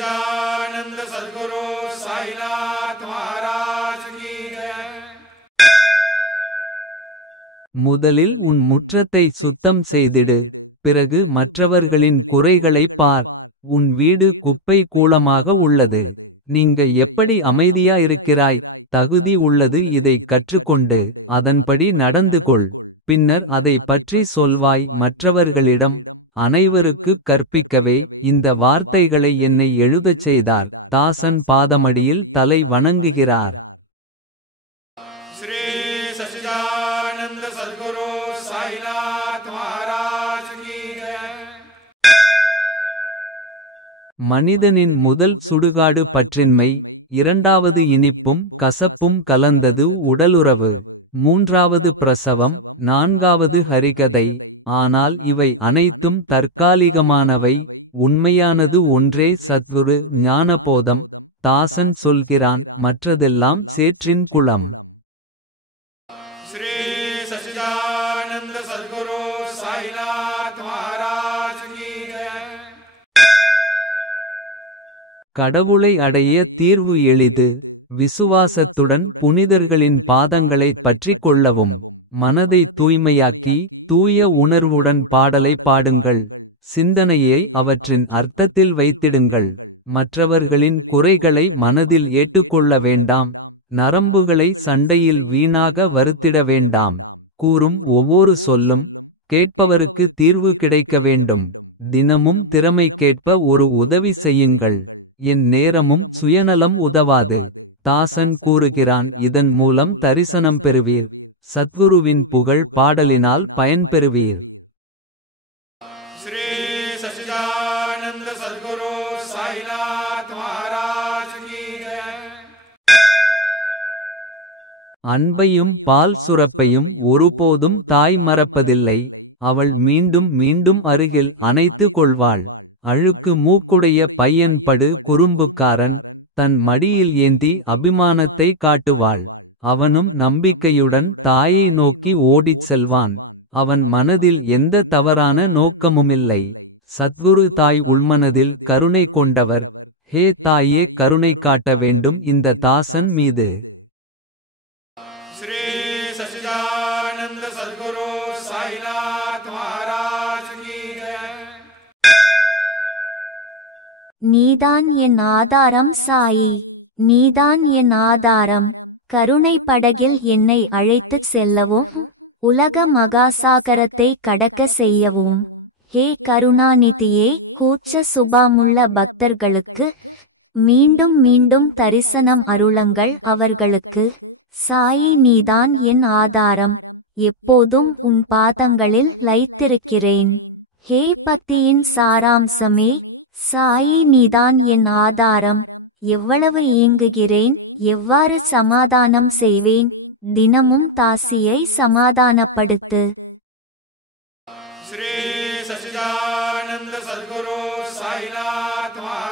सच्चिदानंद सद्गुरु साईनाथ महाराज की जय। முதலில் உன் முற்றத்தை சுத்தம் செய்திடு. பிறகு மற்றவர்களின் குறைகளைப் பார். உன் வீடு குப்பை கூளமாக உள்ளது. நீங்க எப்படி அமைதியா இருக்கிறாய். தகுதி உள்ளது இதைக் கற்றுக்கொண்டு. அதன்படி நடந்து கொள். பின்னர் அதை பற்றி சொல்வாய் மற்றவர்களிடம். அனைவருக்குக் கற்பிக்கவே இந்த வார்த்தைகளை என்னை எழுதச் செய்தார். தாசன் பாதமடியில் தலை வணங்குகிறார். श्री सच्चिदानंद सद्गुरु साईनाथ महाराज की जय। மனிதனின் முதல் சுடுகாடு பற்றின்மை. இரண்டாவது இனிப்பும் கசப்பும் கலந்தது உடலுறவு. மூன்றாவது பிரசவம். நான்காவது ஹரிகதை. ஆனால் இவை அனைத்தும் தற்காலிகமானவை. உண்மையானது ஒன்றே சத்குரு ஞானபோதம். தாசன் சொல்கிறான் மற்றதெல்லாம் சேற்றின் குளம். श्री सच्चिदानंद सद्गुरु साईनाथ महाराज की जय। கடவுளை அடைய தீர்வு எளிது. விசுவாசத்துடன் புனிதர்களின் பாதங்களைப் பற்றிக் கொள்ளவும். மனதை தூய்மையாக்கி தூய உணர்வுடன் பாடலை பாடுங்கள். சிந்தனையை அவற்றின் அர்த்தத்தில் வைத்திடுங்கள். மற்றவர்களின் குறைகளை மனதில் ஏற்றுக்கொள்ள வேண்டாம். நரம்புகளை சண்டையில் வீணாக வருத்திட வேண்டாம். கூறும் ஒவ்வொரு சொல்லும் கேட்பவருக்கு தீர்வு கிடைக்க வேண்டும். தினமும் திறமைக்கேற்ப ஒரு உதவி செய்யுங்கள். என் நேரமும் சுயநலம் உதவாது. தாசன் கூறுகிறான் இதன் மூலம் தரிசனம் பெறுவீர். சத்குருவின் புகழ் பாடலினால் பயன்பெறுவீர். श्री सच्चिदानंद सद्गुरु साईनाथ महाराज की जय। அன்பையும் பால் சுரப்பையும் ஒருபோதும் தாய் மறப்பதில்லை. அவள் மீண்டும் மீண்டும் அருகில் அணைத்து கொள்வாள். அழுக்கு மூக்குடைய பையன் படு குறும்புக்காரன். தன் மடியில் ஏந்தி அபிமானத்தை காட்டுவாள். அவனும் நம்பிக்கையுடன் தாயை நோக்கி ஓடிச் செல்வான். அவன் மனதில் எந்த தவறான நோக்கமுமில்லை. சத்குரு தாய் உள்மனதில் கருணை கொண்டவர். ஹே தாயே கருணை காட்ட வேண்டும் இந்த தாசன் மீது. श्री सच्चिदानंद सद्गुरु साईनाथ महाराज की जय। நீதான் என் ஆதாரம் சாயி. நீதான் என் ஆதாரம். கருணை படகில் என்னை அழைத்துச் செல்லவும். உலக மகாசாகரத்தை கடக்க செய்யவும். ஹே கருணாநிதியே கூச்ச சுபாமுள்ள பக்தர்களுக்கு. மீண்டும் மீண்டும் தரிசனம் அருளங்கள் அவர்களுக்கு. சாயி நீதான் என் ஆதாரம். எப்போதும் உன் பாதங்களில் லயித்திருக்கிறேன். ஹே பக்தியின் சாராம்சமே. சாயி நீதான் என் ஆதாரம். எவ்வளவு ஏங்குகிறேன். எவ்வாறு சமாதானம் செய்வேன். தினமும் தாசியை சமாதானப்படுத்து. श्री सच्चिदानंद सद्गुरु साईनाथ महाराज